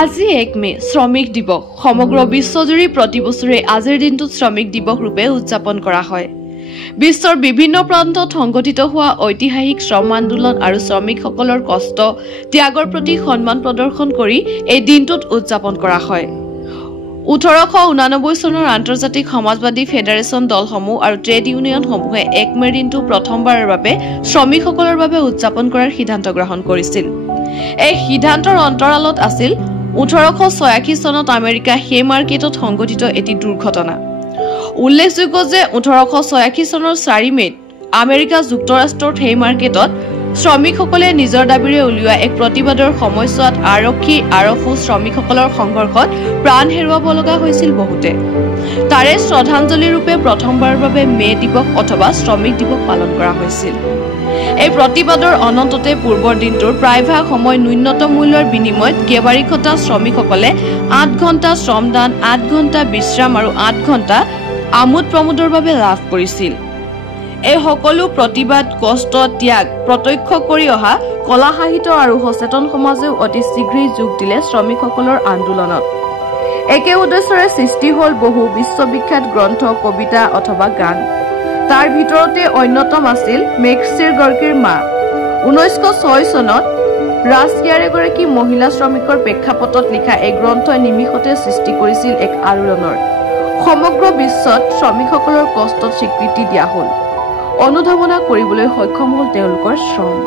আজি 1 মে শ্ৰমিক দিৱস সমগ্ৰ বিশ্বজুৰি প্ৰতি বছৰে আজিৰ দিনটোত শ্ৰমিক দিৱস ৰূপে উদযাপন কৰা হয়। বিশ্বৰ বিভিন্ন প্ৰান্তত সংগঠিত হোৱা ঐতিহাসিক শ্ৰম আন্দোলন আৰু শ্ৰমিকসকলৰ কষ্ট ত্যাগৰ প্ৰতি সন্মান প্ৰদৰ্শন কৰি এই দিনটোত উদযাপন কৰা হয়। 1889 চনৰ আন্তৰ্জাতিক সমাজবাদী ফেডাৰেচন দলসমূহ আৰু ট্ৰেড ইউনিয়নসমূহে 1 মে দিনটো প্ৰথমবাৰৰ বাবে শ্ৰমিকসকলৰ বাবে উদযাপন কৰাৰ সিদ্ধান্ত গ্ৰহণ কৰিছিল। এই সিদ্ধান্তৰ অন্তৰালত আছিল 1886 চনত আমেৰিকা হেইমাৰ্কেটত সংঘটিত এটি দুৰ্ঘটনা। উল্লেখযোগ্য যে 1886 চনৰ 4 মেত আমেৰিকা যুক্তৰাষ্ট্ৰৰ হেইমাৰ্কেটত শ্ৰমিকসকলে নিজৰ দাবীৰে উলিওৱা এক প্ৰতিবাদৰ সময়ছোৱাত আৰক্ষী আৰু শ্ৰমিকসকলৰ সংঘৰ্ষত প্ৰাণ হেৰুৱাব লগা হৈছিল বহুতে। তাৰে শ্ৰদ্ধাঞ্জলি ৰূপে প্ৰথমবাৰৰ বাবে মে দিৱস অথবা শ্ৰমিক দিৱস পালন কৰা হৈছিল। এই প্ৰতিবাদৰ অনন্ততে পূৰ্বৰ দিনটোৰ প্ৰায়ভাগ সময় ন্যূনতম মূল্যৰ বিনিময়ত কেবাৰী খটা শ্ৰমিকসকলে 8 ঘণ্টা শ্ৰমদান, 8 ঘণ্টা বিশ্ৰাম আৰু 8 ঘণ্টা আমোদ প্ৰমোদৰ বাবে লাভ কৰিছিল। এই সকলো প্ৰতিবাদ, কষ্ট, ত্যাগ প্ৰত্যক্ষ কৰি অহা কলা সাহিত্য আৰু সচেতন সমাজেও অতি শীঘ্ৰেই যোগ দিলে শ্ৰমিকসকলৰ আন্দোলনত। একে উদ্দেশ্যৰে সৃষ্টি হ'ল বহু বিশ্ববিখ্যাত গ্ৰন্থ, কবিতা অথবা গান। তাৰ ভিতৰতে অন্যতম আছিল মেক্সিৰ গৰ্কিৰ মা। 1906 চনত ৰাছিয়াৰ এগৰাকী মহিলা শ্ৰমিকৰ প্ৰেক্ষাপটত লিখা এই গ্ৰন্থই নিমিষতে সৃষ্টি কৰিছিল এক আলোড়নৰ। সমগ্ৰ বিশ্বত শ্ৰমিকসকলৰ কষ্টত স্বীকৃতি দিয়া হ'ল, অনুধাৱনা কৰিবলৈ সক্ষম হ'ল তেওঁলোকৰ শ্ৰম।